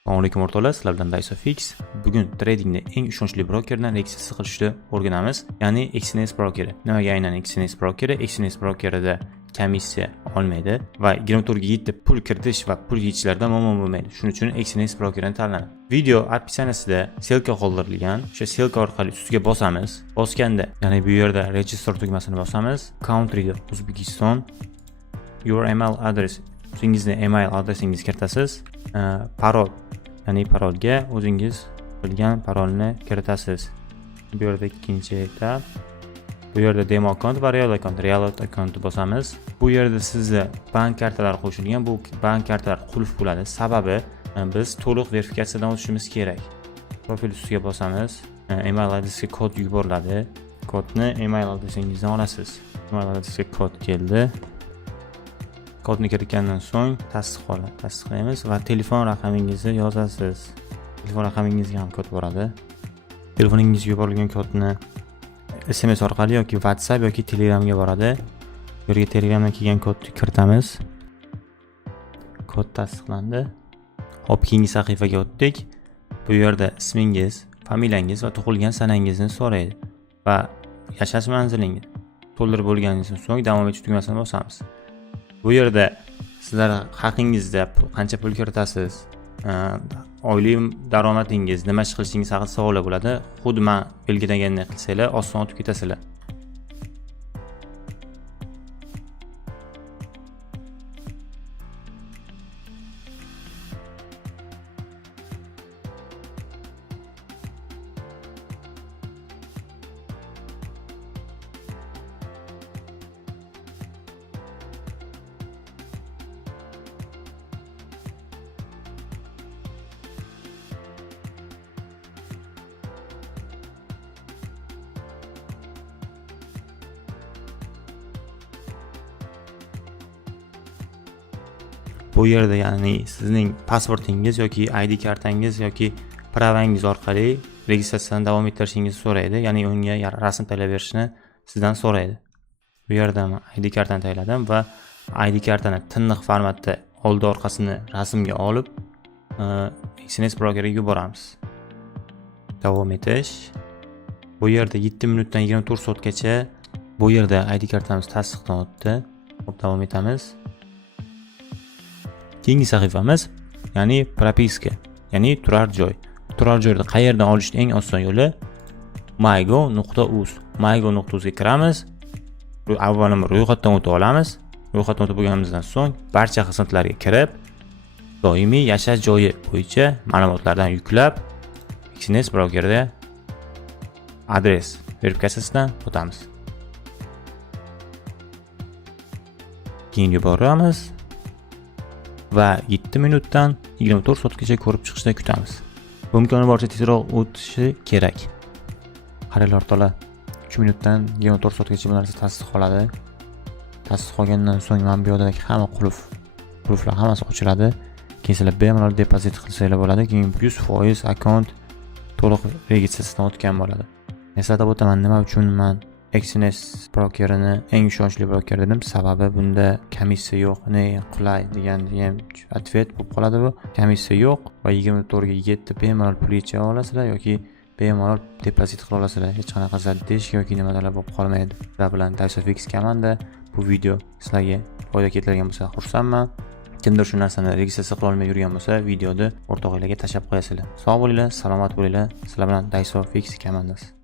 Assalomu alaykum o'rtoqlar, sizlar bilan Dysofix. Bugun tradingda eng ishonchli brokerdan registratsiya qilishni o'rganamiz, ya'ni XNS brokeri. Nimaga aynan XNS brokeri? XNS brokerida komissiya olmaydi va 24 ga yetib pul kiritish va pul yechishlarda muammo bo'lmaydi. Shuning uchun XNS brokerini tanladim. Video opsiyasida silka qoldirilgan. O'sha silka orqali ustiga bosamiz. Bosganda, ya'ni bu yerda register tugmasini bosamiz. Country O'zbekiston, your email address, o'zingizni email adresingizni kiritasiz. Parol, ya'ni parolga o'zingiz bilgan parolni kiritasiz. Bu yerda ikkinchi etab. Bu yerda demo account va real account bosamiz. Bu yerda sizga bank kartalari qo'shilgan. Bu bank kartalari qulf bo'ladi. Sababi biz to'liq verifikatsiyadan o'tishimiz kerak. Profil ustiga bosamiz. Email adresiga kod yuboriladi. Kodni email adresingizdan olasiz. Email adresiga kod keldi. Kodni kiritgandan so'ng tasdiqlaymiz va telefon raqamingizni yozasiz. Telefon raqamingizga ham kod boradi. Telefoningizga yuborilgan kodni SMS orqali yoki WhatsApp yoki Telegramga boradi. Bu yerga Telegramdan kelgan kodni kiritamiz. Kod tasdiqlandi. Hop, keyingi sahifaga o'tdik. Bu yerda ismingiz, familiyangiz va tug'ilgan sanangizni so'raydi va yashash manzilingiz to'ldirib bo'lganingizdan so'ng davom etish tugmasini bosamiz. Bu yerda sizlar haqingizda qancha pul kiritasiz, oylik daromadingiz, nima ish qilishingiz haqida savollar bo'ladi. Xuddi men belgilaganday qilsanglar, oson o'tib ketasizlar. Bu yerda ya'ni sizning pasportingiz yoki ID kartangiz yoki pravangiz orqali registratsiyani davom ettirishingizni so'raydi. Ya'ni unga rasm tayyorlab berishni sizdan so'raydi. Bu yerda men ID kartani tayyorladim va ID kartani tiniq formatda oldi orqasini rasmga olib XNS brokeriga yuboramiz. Davom etish. Bu yerda 7 minutdan 24 soatgacha bu yerda ID kartamiz tasdiqdan o'tdi. Davom etamiz. Keyingi sahifamiz, ya'ni propiska, ya'ni turar joy. Turar joyni qayerdan olishning eng oson yo'li mygo.uz. mygo.uzga kiramiz. Avvalambor ro'yxatdan o'tib olamiz. Ro'yxatdan o'tib bo'lganimizdan so'ng barcha xizmatlarga kirib, doimiy yashash joyi bo'yicha ma'lumotlardan yuklab, XNS brokerda adres verifikatsiyasidan o'tamiz. Keyin yuboramiz va 7 minutdan 24 soatgacha ko'rib chiqishda kutamiz. Bu imkoni boricha tezroq o'tishi kerak. Qaranglar o'rtoqlar, 3 minutdan 24 soatgacha bu narsa tasdiqlanadi. Tasdiqlangandan so'ng mana bu yerdagi hamma qulflar hammasi ochiladi. Keyin sizlar bemalol depozit qilsanglar bo'ladi. Keyin 100% akkaunt to'liq registratsiyadan o'tgan bo'ladi. Eslatib o'taman, nima uchun men XNS brokerini eng ishonchli broker dedim. Sababi bunda komissiya yo'q. Ne qulay degan atvet bo'lib qoladi bu. Komissiya yo'q va 24 ga yetib bemalol pul yecha olasizlar yoki bemalol depozit qila olasizlar. Hech qanaqa zaddish yoki nimalar bo'lib qolmaydi. Sizlar bilan Dysofix komanda. Bu video sizlarga foyda keltirgan bo'lsa xursandman. Kimdir shu narsani registratsiya qila olmay yurgan bo'lsa, videoni o'rtoqlarga tashlab qo'yasizlar. Sog' bo'linglar, salomat bo'linglar. Sizlar bilan Dysofix komandasi.